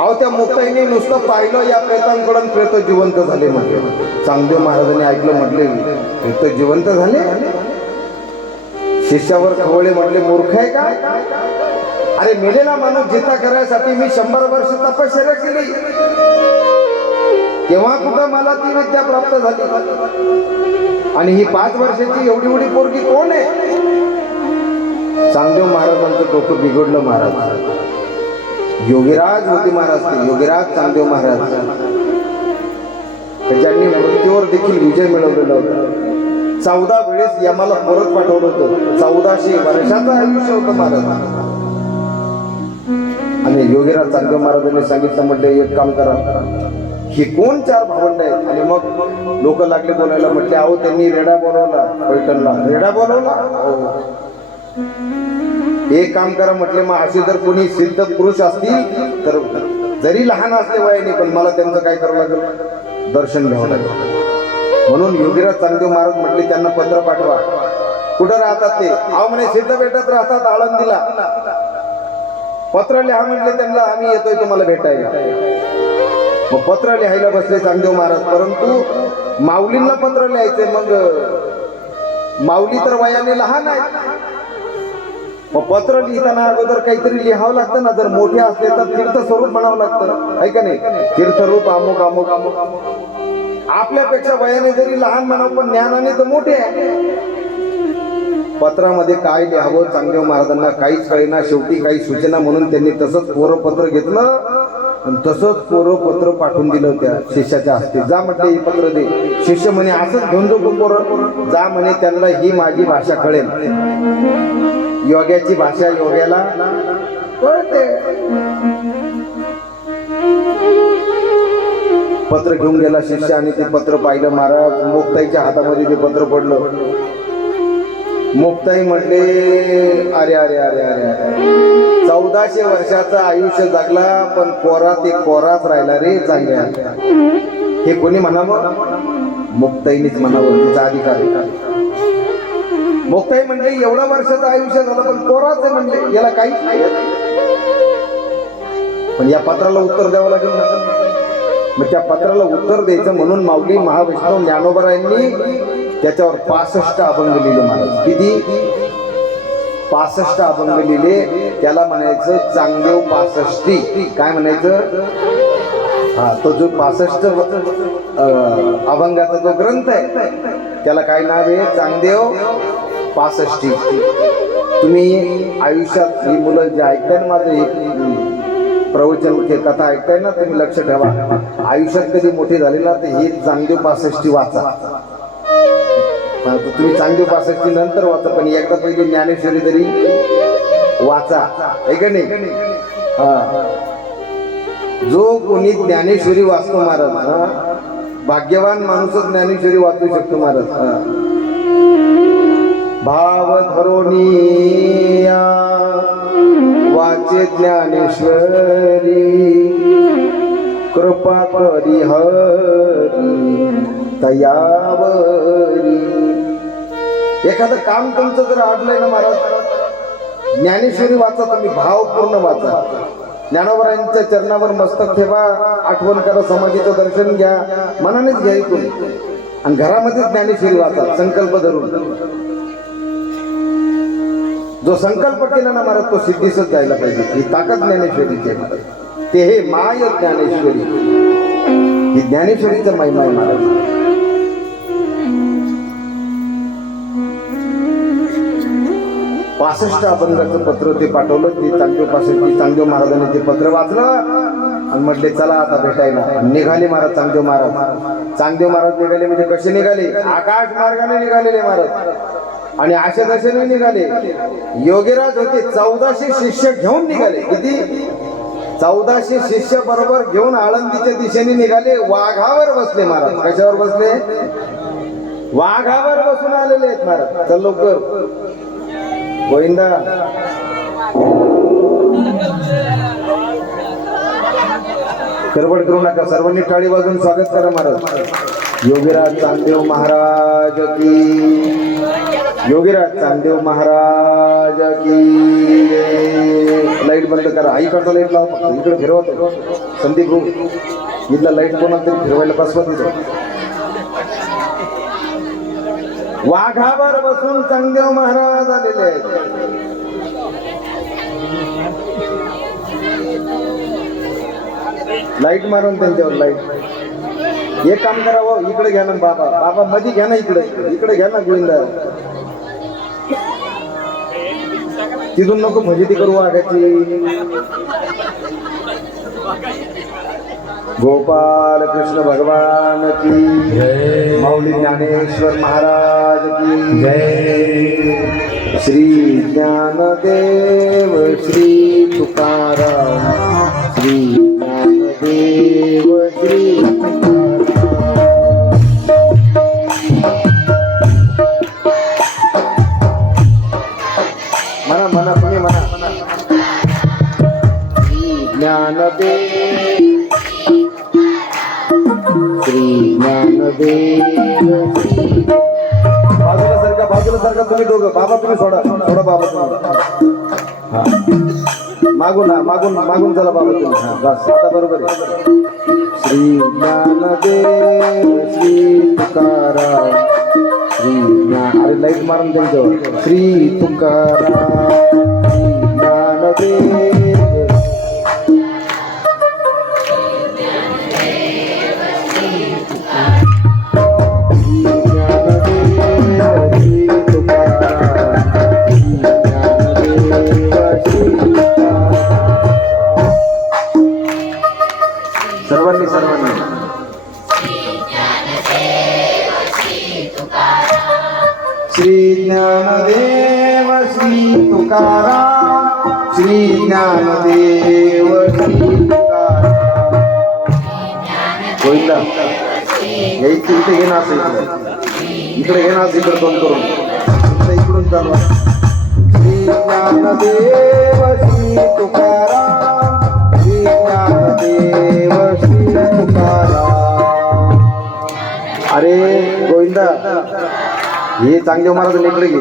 अहो त्या मुक्ताईने नुसतं पाहिलं या प्रेतांकडून प्रेत जिवंत झाले म्हटले. चांगदेव महाराजांनी ऐकलं म्हटले प्रेत जिवंत झाले. शिष्यावर खवळे म्हटले मूर्ख आहे का? अरे मेलेला माणूस जिता करायसाठी मी 100 वर्ष तपश्चर्या केली, तेव्हा कुठं मला ती विद्या प्राप्त झाली आणि ही 5 वर्षाची एवढी एवढी पोरगी कोण आहे? चांगदेव महाराजांचं डोकं बिघडलं. महाराज योगीराज होते महाराज, ते योगीराज चांगदेव महाराज ज्यांनी मृत्यूवर देखील विजय मिळवलेला होता. 14 वेळेस यमाला परत पाठवलं होतं. 1400 वर्षाचं आयुष्य होतं महाराज. आणि योगीराज चांगदेव महाराजांनी सांगितलं म्हटलं एक काम करा, हे कोण 4 भावंड आहेत? आणि मग लोक लागले बोलायला. म्हटले अहो त्यांनी रेडा बोलवला, पैठणला रेडा बोलवला. एक काम करा म्हटले, मग असे जर कोणी सिद्ध पुरुष असतील तर जरी लहान असले वयाने पण मला त्यांचं काय करावं लागेल? दर्शन घ्यावं लागेल. म्हणून योगीराज चांगदेव महाराज म्हटले त्यांना पत्र पाठवा. कुठं राहतात ते? अहो म्हणे सिद्धपेठात राहतात, आळंदीला. पत्र लिहा म्हटले त्यांना, आम्ही येतोय तुम्हाला भेटायला. मग पत्र लिहायला बसले चांगदेव महाराज. परंतु माऊलींना पत्र लिहायचे. मग माऊली तर वयाने लहान आहे. मग पत्र लिहिताना अगोदर काहीतरी लिहावं लागतं ना. जर मोठे असले तर तीर्थस्वरूप म्हणावं लागतं, आहे का नाही? तीर्थरूप अमुक अमुक अमुक अमुक. आपल्यापेक्षा वयाने जरी लहान म्हणावं पण ज्ञानाने तर मोठे आहे. पत्रामध्ये काय लिहावं चांगदेव महाराजांना काहीच कळेना. शेवटी काही सूचना म्हणून त्यांनी तसंच कोरं पत्र घेतलं आणि तसंच कोरं पत्र पाठवून दिलं त्या शिष्याच्या हस्ते. जा म्हटले हे पत्र दे. शिष्य म्हणे असंच घेऊन जो कोरं जा म्हणे, त्यांना ही माझी भाषा कळेल. योग्याची भाषा योग्याला कळते. पत्र घेऊन गेला शिष्य आणि ते पत्र पाहिलं महाराज. मुक्ताईच्या हातामध्ये ते पत्र पडलं. मुक्ताई म्हटले अरे अरे अरे अरे 1400 वर्षाचं आयुष्य जगला पण कोरा ते कोराच राहिला रे चांगल्या. हे कोणी म्हणावं? मुक्ताईनेच म्हणावं, तिचा अधिकार आहे. मुक्ताई म्हणले एवढं वर्षाचं आयुष्य झालं पण कोराच आहे म्हणले, याला काहीच नाही. पण या पत्राला उत्तर द्यावं लागेल ना. मग त्या पत्राला उत्तर द्यायचं म्हणून माऊली महाविष्णू ज्ञानोबरायांनी त्याच्यावर 65 अभंग लिहिले महाराज. किती? 65 अभंग लिहिले. त्याला म्हणायचं चांगदेव 65. काय म्हणायचं? हा, तो जो 65 अभंगाचा जो ग्रंथ आहे त्याला काय नाव आहे? चांगदेव 65. तुम्ही आयुष्यात ही मुलं जे ऐकताय ना माझं एक प्रवचन कथा ऐकताय ना, तुम्ही लक्ष ठेवा. आयुष्यात कधी मोठी झाली ना तर ही चांगदेव 65 वाचा. तुम्ही चांगदेव 65 नंतर वाचा, पण एकदा पहिली ज्ञानेश्वरी तरी वाचा, आहे का नाही? जो कोणी ज्ञानेश्वरी वाचतो महाराज, भाग्यवान माणूसच ज्ञानेश्वरी वाचू शकतो महाराज. भाव धरोनिया वाचे ज्ञानेश्वरी, कृपा करी हरी तयावरी. एखादं काम तुमचं जर अडलंय ना महाराज, ज्ञानेश्वरी वाचा तुम्ही, भावपूर्ण वाचा. ज्ञानोबरायांच्या चरणावर मस्तक ठेवा, आठवण करा, समाधीचं दर्शन घ्या, मनानेच घ्या इथून. आणि घरामध्येच ज्ञानेश्वरी वाचा संकल्प धरून. जो संकल्प केला ना महाराज तो सिद्धीसच जायला पाहिजे. ही ताकद ज्ञानेश्वरीची आहे. ते हे माय ज्ञानेश्वरी, ही ज्ञानेश्वरीचं महिमा आहे महाराज. पासष्ट अभंगाचं पत्र ते पाठवलं. ते चांगदेव महाराजांनी ते पत्र वाचलं आणि म्हटले चला आता भेटायला. निघाले महाराज चांगदेव महाराज. चांगदेव महाराज निघाले म्हणजे कसे निघाले? आकाश मार्गाने निघालेले महाराज. आणि अशा दशेने निघाले. योगीराज होते 1400 शिष्य घेऊन निघाले. किती? 1400 शिष्य बरोबर घेऊन आळंदीच्या दिशेने निघाले. वाघावर बसले महाराज. कशावर बसले? वाघावर बसून आलेले आहेत महाराज. चल लवकर गोविंदा. गडबड करू नका. सर्वांनी टाळी वाजवून स्वागत करा महाराज. योगीराज चांदेव महाराज की, योगीराज चांदेव महाराज की जय. लाईट बंद करा. इकडचा लाईट लावा फक्त. इकडे फिरवत संदीप भाऊ, इथला लाईट कोणाला तरी फिरवायला बसवा तिथं. वाघावर बसून चांदेव महाराज आलेले आहेत. लाईट मारून त्यांच्यावर लाईट. एक काम करावं, इकडे घ्या ना बाबा. बाबा मध्ये घ्या ना, इकडे इकडे घ्या ना गोविंदा. तिथून नको फजिती करू वाघाची. गोपाल कृष्ण भगवान की जय. माऊली ज्ञानेश्वर महाराज की जय. श्री ज्ञानदेव श्री तुकाराम, श्री ज्ञानदेव श्री तुकाराम. म्हणा म्हणा तुम्ही म्हणा. श्री ज्ञानदेव श्री ज्ञानदेव. बाजूला सारखा, बाजूला सारखा तुम्ही दोघं. बाबा तुम्ही सोडा, सोडा बाबा तुम्ही. हा मागून, हा मागून मागून चला बाबा तुम्ही. हा बस आता बरोबर आहे. श्री ज्ञानदेव श्री तुकाराम, श्री ज्ञान. अरे लाईट मारून त्यांच्यावर. श्री तुकाराम श्री ज्ञानदेव. सर्वांनी सर्वांनी श्री ज्ञानदेव श्री तुकाराम, श्री ज्ञानदेव श्री तुकाराम. गोविंदा यायची इथे घेणं असं, इकडे घेणं असं, इकडे तोंड करून इकडून चालवा. श्री ज्ञानदेव श्री तुकाराम, श्री ज्ञानदेव श्री तुकाराम. अरे गोविंदा हे चांगदेव महाराज इकडे घे.